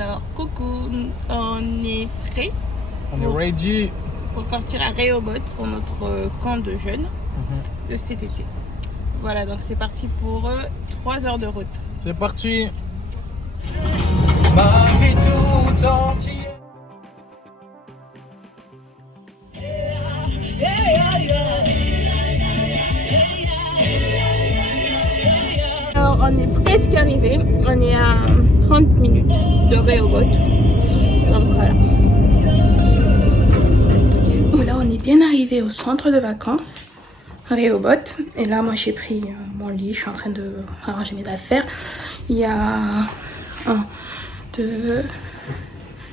Alors, coucou, on est prêt On est ready pour partir à Rehoboth pour notre camp de jeunes de cet été. Voilà, donc c'est parti pour 3 heures de route. C'est parti. Ma vie tout entière. Alors, on est presque arrivé. On est à 30 minutes de Rehoboth. Donc voilà. Là, on est bien arrivé au centre de vacances, Rehoboth. Et là, moi, j'ai pris mon lit. Je suis en train de ranger mes affaires. Il y a 1, 2,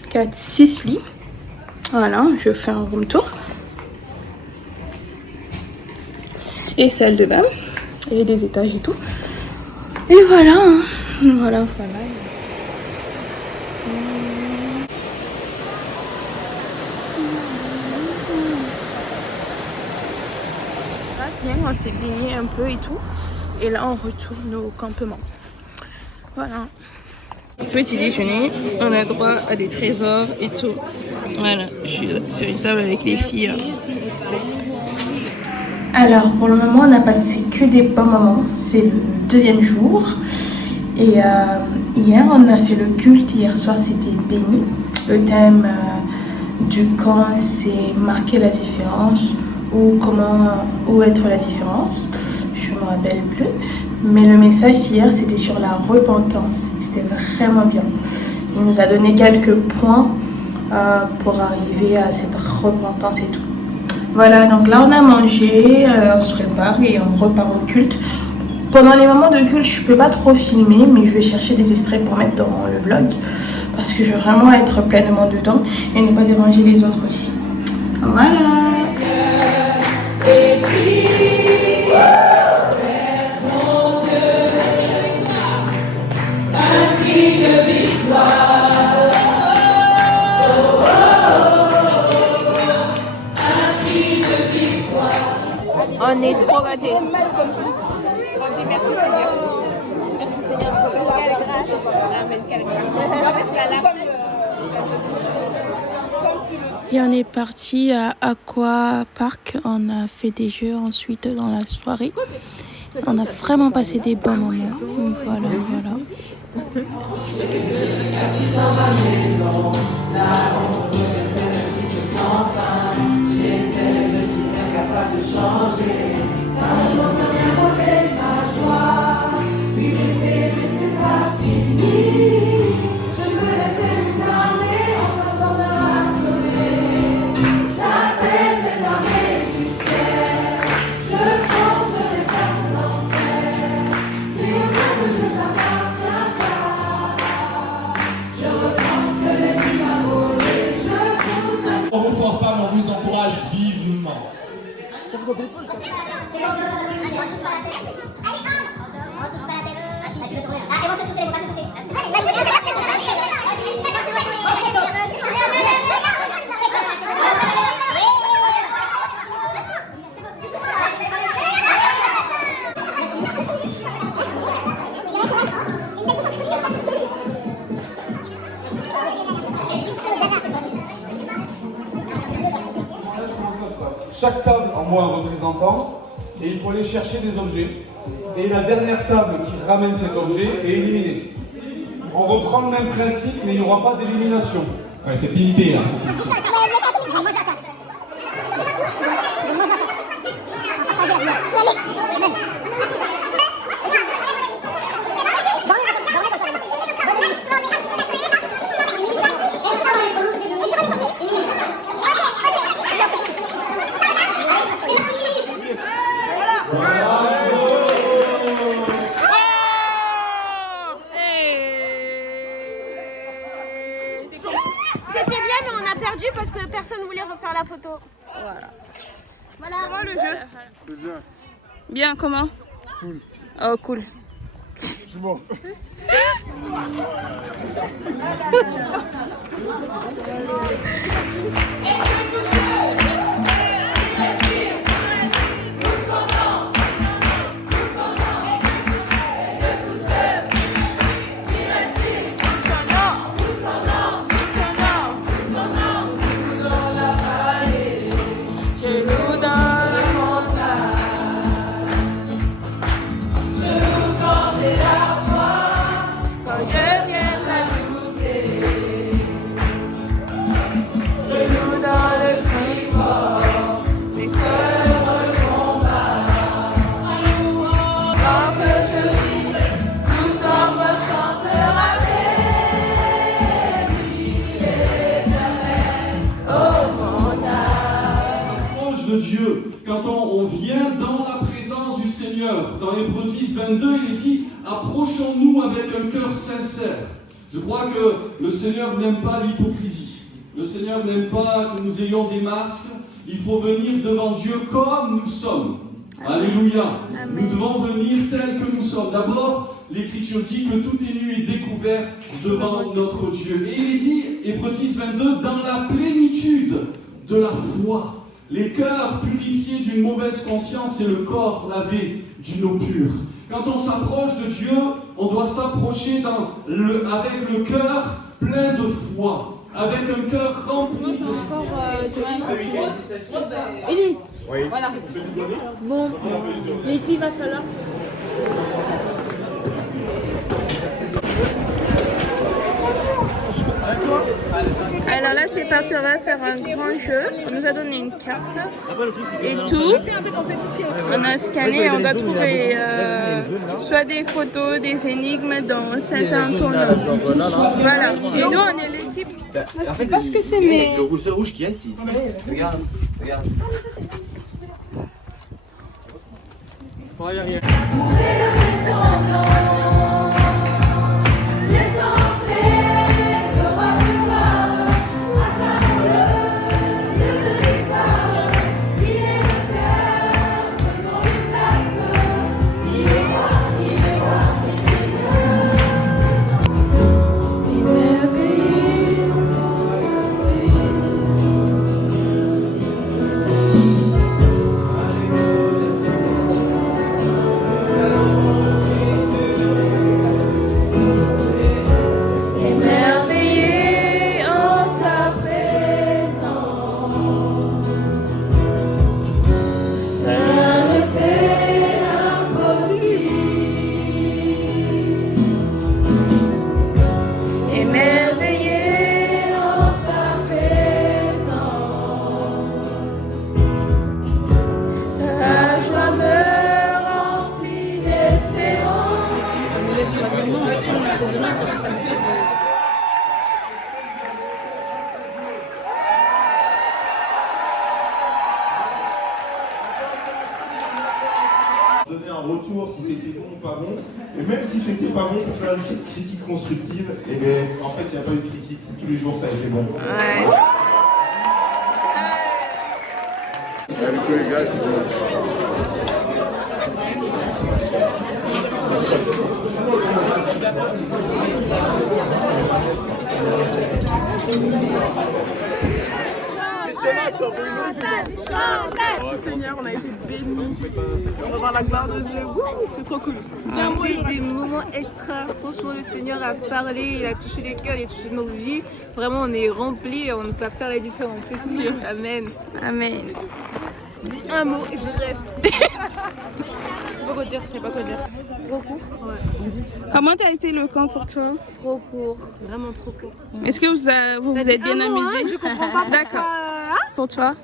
4, 6 lits. Voilà, je fais un room tour. Et salle de bain. Et les étages et tout. Et voilà, hein. Voilà. Bien, on s'est baigné un peu et tout. Et là, on retourne au campement. Voilà. Petit déjeuner, on a droit à des trésors et tout. Voilà, je suis sur une table avec les filles. Alors, pour le moment, on a passé que des bons moments. C'est le 2e jour. Et hier, on a fait le culte. Hier soir, c'était béni. Le thème du camp, c'est marquer la différence ou où être la différence. Je ne me rappelle plus. Mais le message d'hier, c'était sur la repentance. C'était vraiment bien. Il nous a donné quelques points pour arriver à cette repentance et tout. Voilà, donc là on a mangé, on se prépare et on repart au culte. Pendant les moments de culte, je peux pas trop filmer, mais je vais chercher des extraits pour mettre dans le vlog. Parce que je veux vraiment être pleinement dedans et ne pas déranger les autres aussi. Voilà. Et puis, un cri de victoire. On est trop gâtés. On dit merci Seigneur. Merci Seigneur. Quelle grâce. Amen. Quelle grâce. Et on est parti à Aqua Park. On a fait des jeux ensuite dans la soirée. On a vraiment passé des bons moments. Voilà. De changer, car le monde vient voler ma joie. Puis laisser, c'est pas fini. Je me lève une armée, on m'entendra sonner. J'appelle l'armée du ciel. Je foncerai vers l'enfer. Dieu même, je t'appartiens pas. Je repense que l'ennemi m'a volé. Je pousse. On vous force pas, mais on vous encourage vivement. Chaque table envoie un représentant et il faut aller chercher des objets. Et la dernière table qui ramène cet objet est éliminée. On reprend le même principe, mais il n'y aura pas d'élimination. Ouais, c'est pimpé là. C'est pimpé. C'était bien, mais on a perdu parce que personne ne voulait refaire la photo. Voilà le jeu. C'est bien. Bien, comment? Cool. Oh, cool. C'est bon. on vient dans la présence du Seigneur. Dans Hébreux 10, 22, il est dit « Approchons-nous avec un cœur sincère ». Je crois que le Seigneur n'aime pas l'hypocrisie. Le Seigneur n'aime pas que nous ayons des masques. Il faut venir devant Dieu comme nous sommes. Alléluia. Nous devons venir tels que nous sommes. D'abord, l'Écriture dit que tout est nu et découvert devant notre Dieu. Et il est dit, Hébreux 10, 22, dans la plénitude de la foi, les cœurs purifiés d'une mauvaise conscience et le corps lavé d'une eau pure. Quand on s'approche de Dieu, on doit s'approcher avec le cœur plein de foi, avec un cœur rempli de Élie. Oui. Voilà. Bon, les filles, va falloir. Alors là c'est parti, on va faire un grand jeu. On nous a donné une carte et tout. On a scanné et on doit trouver soit des photos, des énigmes dans certains tournois. Voilà. Et nous on est l'équipe. En fait, Parce que c'est mes... le seul rouge qu'il y a, c'est ici. Regarde, regarde. Donner un retour si c'était bon ou pas bon, et même si c'était pas bon, pour faire une critique constructive, et bien en fait il n'y a pas eu de critique, c'est tous les jours ça a été bon. Ouais. Merci Seigneur, on a été bénis. On va voir la gloire de Dieu. C'est trop cool. C'est un des moments extra. Franchement, le Seigneur a parlé, il a touché les cœurs, il a touché nos vies. Vraiment, on est remplis, on va faire la différence, c'est sûr. Amen. Amen. Dis un mot et je reste. Je sais pas quoi dire, je sais pas quoi dire. Trop court. Ouais. Comment a été le camp pour toi? Trop court, vraiment trop court. Est-ce que vous vous êtes bien amusé? Je comprends pas. D'accord. Pour toi?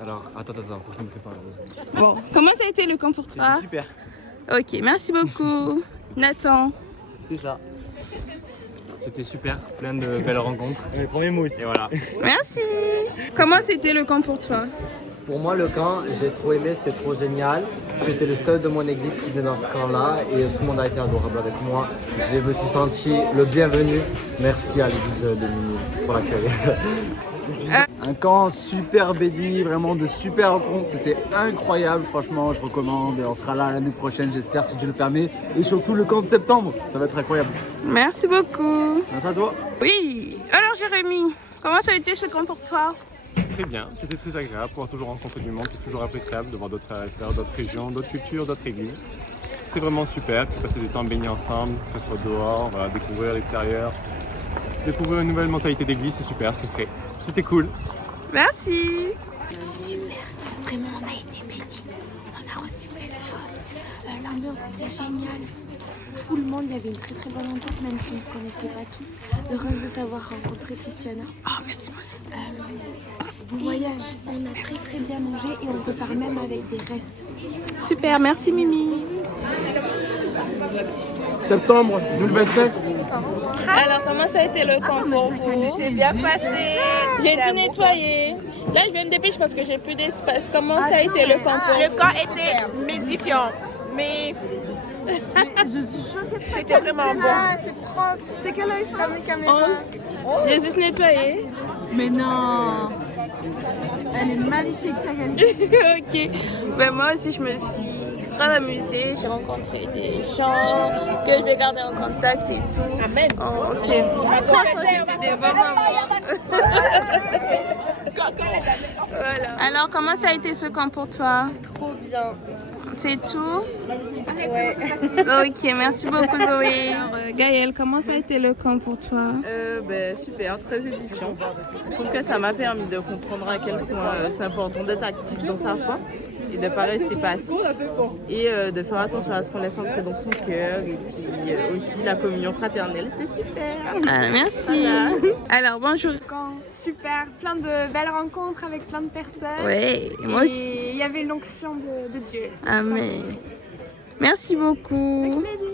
Alors, attends, faut que je me prépare. Bon, comment ça a été le camp pour toi? C'était super. Ok, merci beaucoup. Nathan? C'est ça. C'était super, plein de belles rencontres. Mes premiers mots aussi. Et voilà. Merci. Comment c'était le camp pour toi? Pour moi, le camp, j'ai trop aimé, c'était trop génial. J'étais le seul de mon église qui venait dans ce camp-là et tout le monde a été adorable avec moi. Je me suis senti le bienvenu. Merci à l'église de Mini pour l'accueil. Un camp super béni, vraiment de super rencontres, c'était incroyable, franchement je recommande et on sera là l'année prochaine j'espère si Dieu le permet et surtout le camp de septembre, ça va être incroyable. Merci beaucoup. Merci à toi. Oui, alors Jérémy, comment ça a été ce camp pour toi? Très bien, c'était très agréable, pouvoir toujours rencontrer du monde, c'est toujours appréciable de voir d'autres frères et sœurs, d'autres régions, d'autres cultures, d'autres églises. C'est vraiment super, puis passer du temps bénis ensemble, que ce soit dehors, voilà, découvrir l'extérieur. Découvrir une nouvelle mentalité d'église, c'est super, c'est frais. C'était cool. Merci. Super, vraiment on a été bénis. On a reçu plein de choses. L'ambiance était géniale. Tout le monde, il y avait une très très bonne entente, même si on ne se connaissait pas tous. Heureuse de t'avoir rencontré, Christiana. Oh, merci moi aussi. Voyage, on a très très bien mangé et on repart même avec des restes. Super, merci Mimi. septembre 2025. Alors, comment ça a été le camp pour vous? C'est bien passé. J'ai tout nettoyé. Là, je vais me dépêcher parce que j'ai plus d'espace. Comment ça a été le camp pour vous? Le camp était médifiant, mais Je suis choquée. c'était vraiment bon. C'est propre. C'est quel œil comme les caméras? J'ai juste nettoyé. Mais non. Elle est magnifique, ta gueule. Ok. Ben, moi aussi, je me suis grave amusée. J'ai rencontré des gens que je vais garder en contact et tout. Amen. Franchement, c'était des bons moments. Voilà. Alors, comment ça a été ce camp pour toi? Trop bien. C'est tout? Ouais. Ok, merci beaucoup Zoé. Alors, Gaëlle, comment ça a été le camp pour toi? Super, très édifiant. Je trouve que ça m'a permis de comprendre à quel point c'est important d'être actif dans sa foi et de ne pas rester passif et de faire attention à ce qu'on laisse entrer dans son cœur et puis aussi la communion fraternelle, c'était super. Merci. Voilà. Alors, bonjour. Super, plein de belles rencontres avec plein de personnes. Ouais, moi aussi. Et il y avait l'onction de Dieu. Amen. Merci beaucoup. Avec plaisir.